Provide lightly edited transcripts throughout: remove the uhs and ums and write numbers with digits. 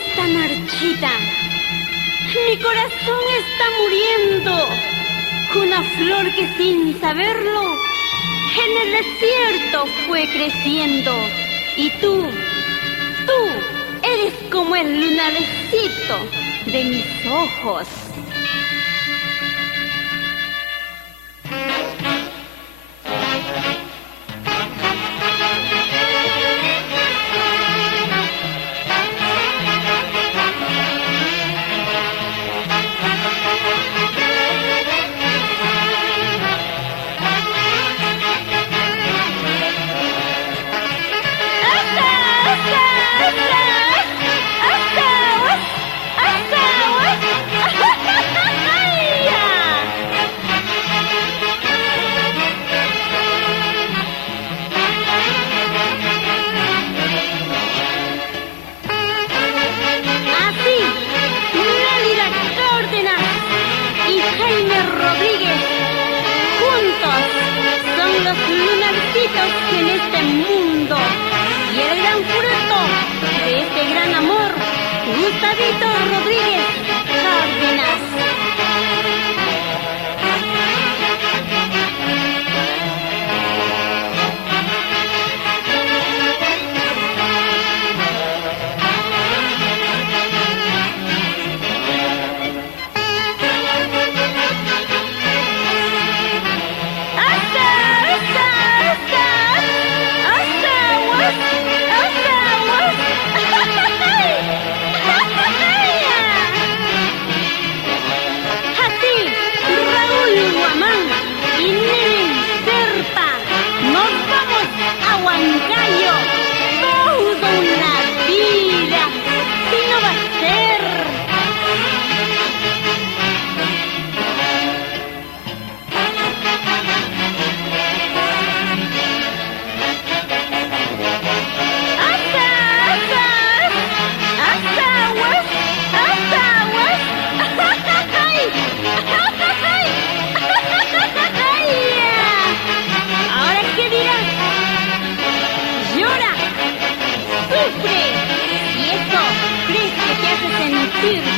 está marchita. Mi corazón está muriendo. Una flor que sin saberlo en el desierto fue creciendo. Y tú eres como el lunarcito de mis ojos. Que en este mundo y el gran fruto de este gran amor, Gustavito Rodríguez Cárdenas.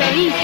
Feliz.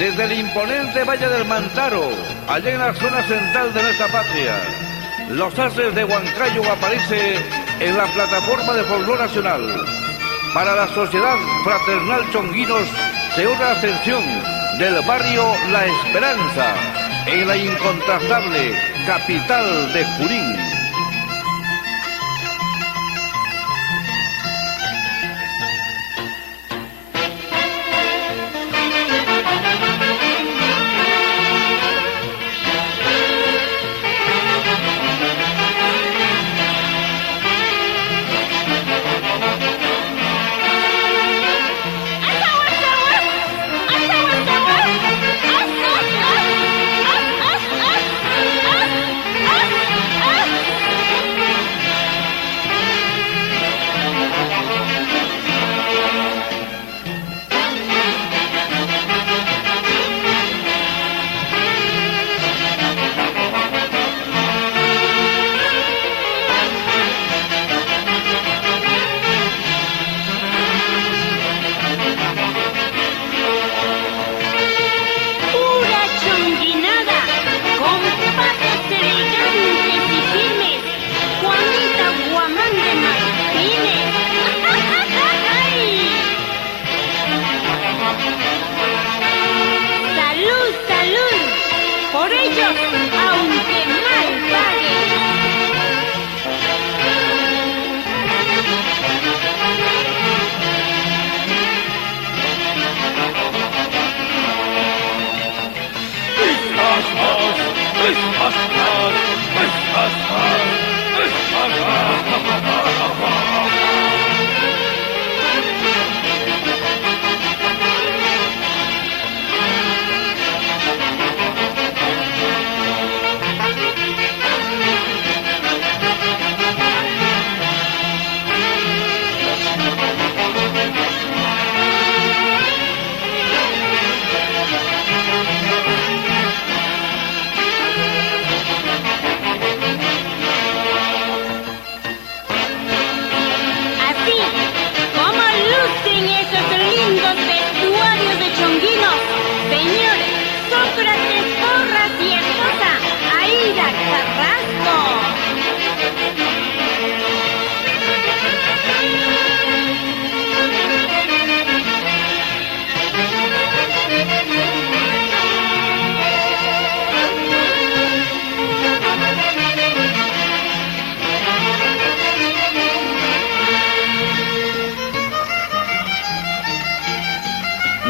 Desde el imponente Valle del Mantaro, allá en la zona central de nuestra patria, Los Haces de Huancayo aparece en la plataforma de folclore nacional. Para la Sociedad Fraternal Chonguinos se une la ascensión del barrio La Esperanza, en la incontrastable capital de Junín. Víctora Tres Porras y esposa Aida Carrasco.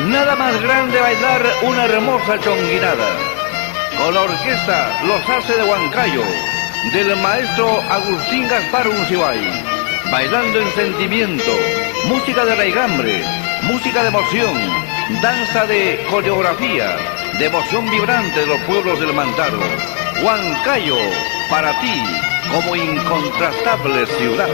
Nada más grande bailar una hermosa chonguinada. Con la orquesta Los Haces de Huancayo, del maestro Agustín Gaspar Uncibay. Bailando en sentimiento, música de raigambre, música de emoción, danza de coreografía, de emoción vibrante de los pueblos del Mantaro. Huancayo, para ti, como incontrastable ciudad.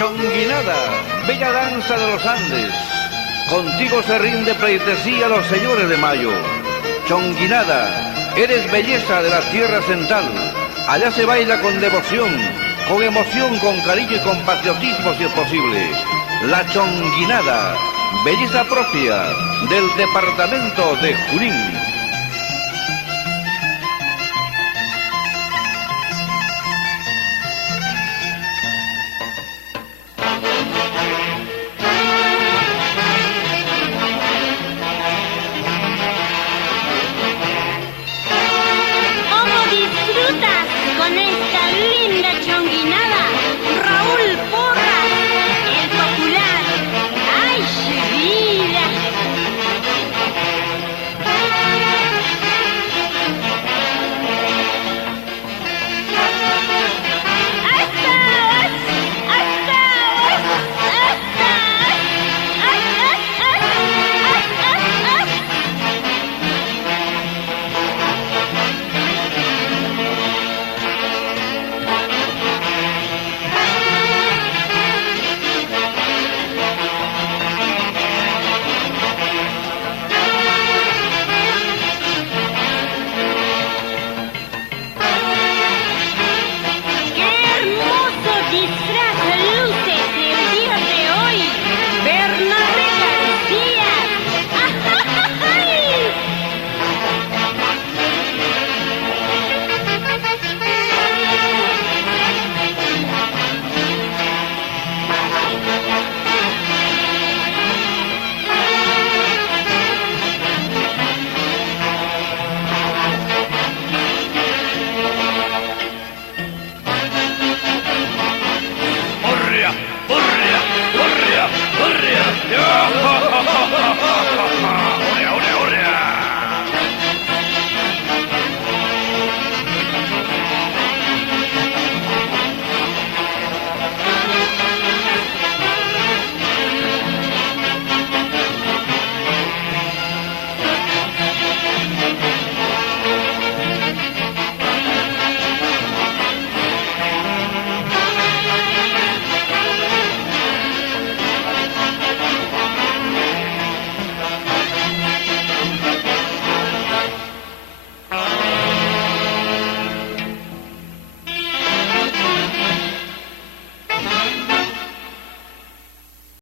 Chonguinada, bella danza de los Andes. Contigo se rinde pleitesía a los señores de Mayo. Chonguinada, eres belleza de la tierra central. Allá se baila con devoción, con emoción, con cariño y con patriotismo si es posible. La chonguinada, belleza propia del departamento de Junín.